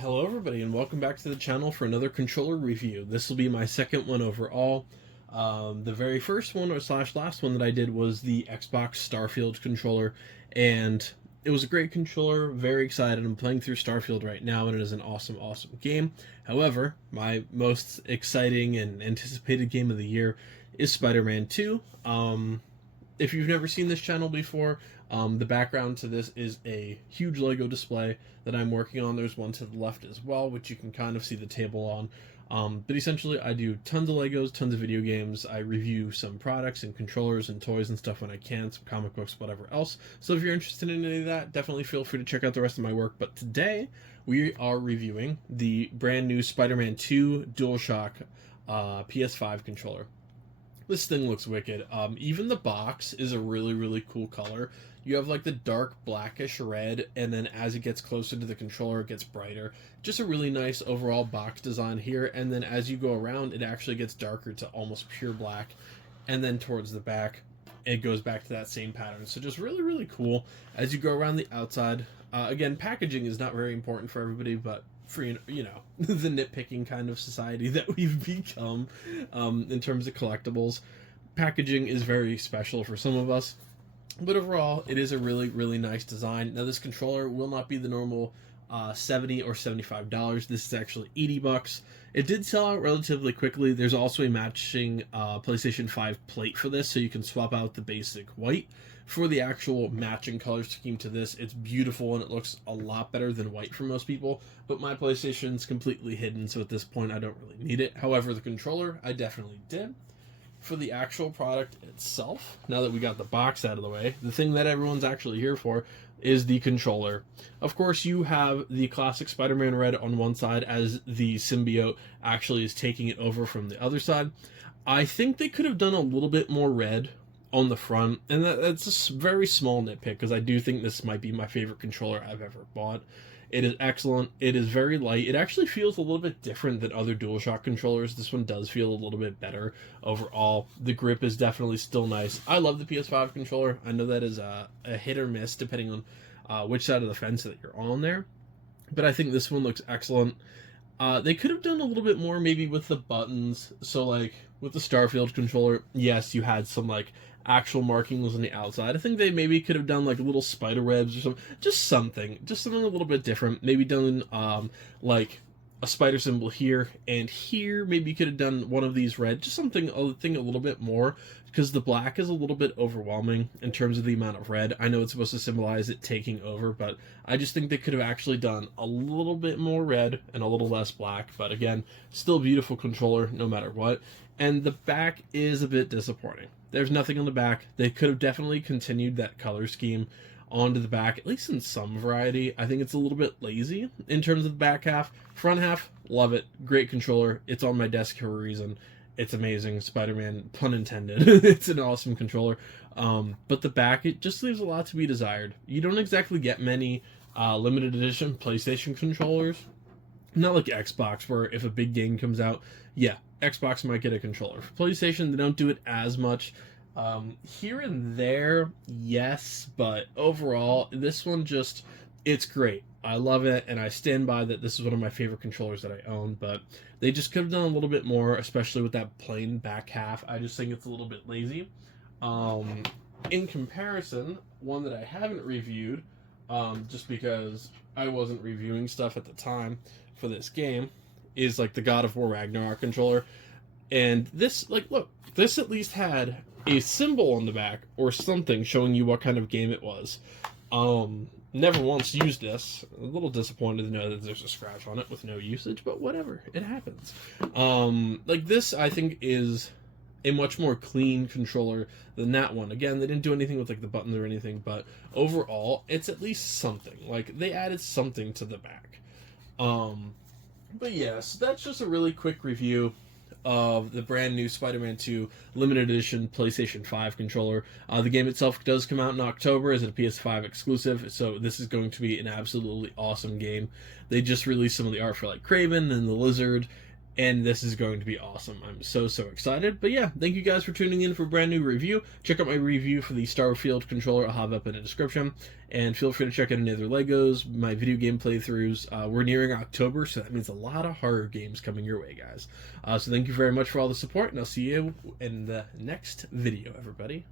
Hello everybody and welcome back to the channel for another controller review. This will be my second one overall. The very first one or slash last one that I did was the Xbox Starfield controller, and it was a great controller. Very excited. I'm playing through Starfield right now and it is an awesome game. However, my most exciting and anticipated game of the year is Spider-Man 2. If you've never seen this channel before, the background to this is a huge Lego display that I'm working on. There's one to the left as well, which you can kind of see the table on. But essentially, I do tons of Legos, tons of video games. I review some products and controllers and toys and stuff when I can, some comic books, whatever else. So if you're interested in any of that, definitely feel free to check out the rest of my work. But today, we are reviewing the brand new Spider-Man 2 DualShock PS5 controller. This thing looks wicked. Even the box is a really cool color. You have like the dark blackish red, and then as it gets closer to the controller, it gets brighter. Just a really nice overall box design here, and then as you go around, it actually gets darker to almost pure black, and then towards the back, it goes back to that same pattern. So just really cool. As you go around the outside, again, packaging is not very important for everybody, but for the nitpicking kind of society that we've become in terms of collectibles, packaging is very special for some of us. But overall, it is a really nice design. Now, this controller will not be the normal $70 or $75. This is actually $80. It did sell out relatively quickly. There's also a matching PlayStation 5 plate for this, so you can swap out the basic white for the actual matching color scheme to this. It's beautiful and it looks a lot better than white for most people, but my PlayStation's completely hidden, so at this point I don't really need it. However, the controller, I definitely did. For the actual product itself, now that we got the box out of the way, the thing that everyone's actually here for is the controller. Of course, you have the classic Spider-Man red on one side as the symbiote actually is taking it over from the other side. I think they could have done a little bit more red on the front, and that's a very small nitpick because I do think this might be my favorite controller I've ever bought. It is excellent. It is very light. It actually feels a little bit different than other DualShock controllers. This one does feel a little bit better overall. The grip is definitely still nice. I love the PS5 controller. I know that is a hit or miss depending on which side of the fence that you're on there, but I think this one looks excellent. They could have done a little bit more maybe with the buttons. So like with the Starfield controller, yes, you had some like actual markings on the outside. I think they maybe could have done like little spider webs or something. Just something a little bit different. Maybe done like a spider symbol here and here. Maybe you could have done one of these red. Just something a little bit more, because the black is a little bit overwhelming in terms of the amount of red. I know it's supposed to symbolize it taking over, but I just think they could have actually done a little bit more red and a little less black. But again, still beautiful controller no matter what. And the back is a bit disappointing. There's nothing on the back. They could have definitely continued that color scheme onto the back, at least in some variety. I think it's a little bit lazy in terms of the back half. Front half, love it. Great controller. It's on my desk for a reason. It's amazing. Spider-Man, pun intended. It's an awesome controller. But the back, it just leaves a lot to be desired. You don't exactly get many limited edition PlayStation controllers. Not like Xbox, where if a big game comes out, yeah, Xbox might get a controller. For PlayStation, they don't do it as much. Here and there, yes, but overall, this one just, it's great. I love it, and I stand by that this is one of my favorite controllers that I own, but they just could have done a little bit more, especially with that plain back half. I just think it's a little bit lazy. In comparison, one that I haven't reviewed, just because I wasn't reviewing stuff at the time for this game, is like the God of War Ragnarok controller. And this, like, look, this at least had a symbol on the back or something showing you what kind of game it was. Never once used this. A little disappointed to know that there's a scratch on it with no usage, but whatever, it happens. Like this, I think, is a much more clean controller than that one. Again, they didn't do anything with like the buttons or anything, but overall, it's at least something. Like they added something to the back. But yeah, so that's just a really quick review of the brand new Spider-Man 2 limited edition PlayStation 5 controller. The game itself does come out in October as a PS5 exclusive, so this is going to be an absolutely awesome game. They just released some of the art for like Kraven and the Lizard, and this is going to be awesome. I'm so excited. But yeah, thank you guys for tuning in for a brand new review. Check out my review for the Starfield controller. I'll have up in the description, and feel free to check out any other Legos, my video game playthroughs. We're nearing October, so that means a lot of horror games coming your way, guys. So thank you very much for all the support, and I'll see you in the next video, everybody.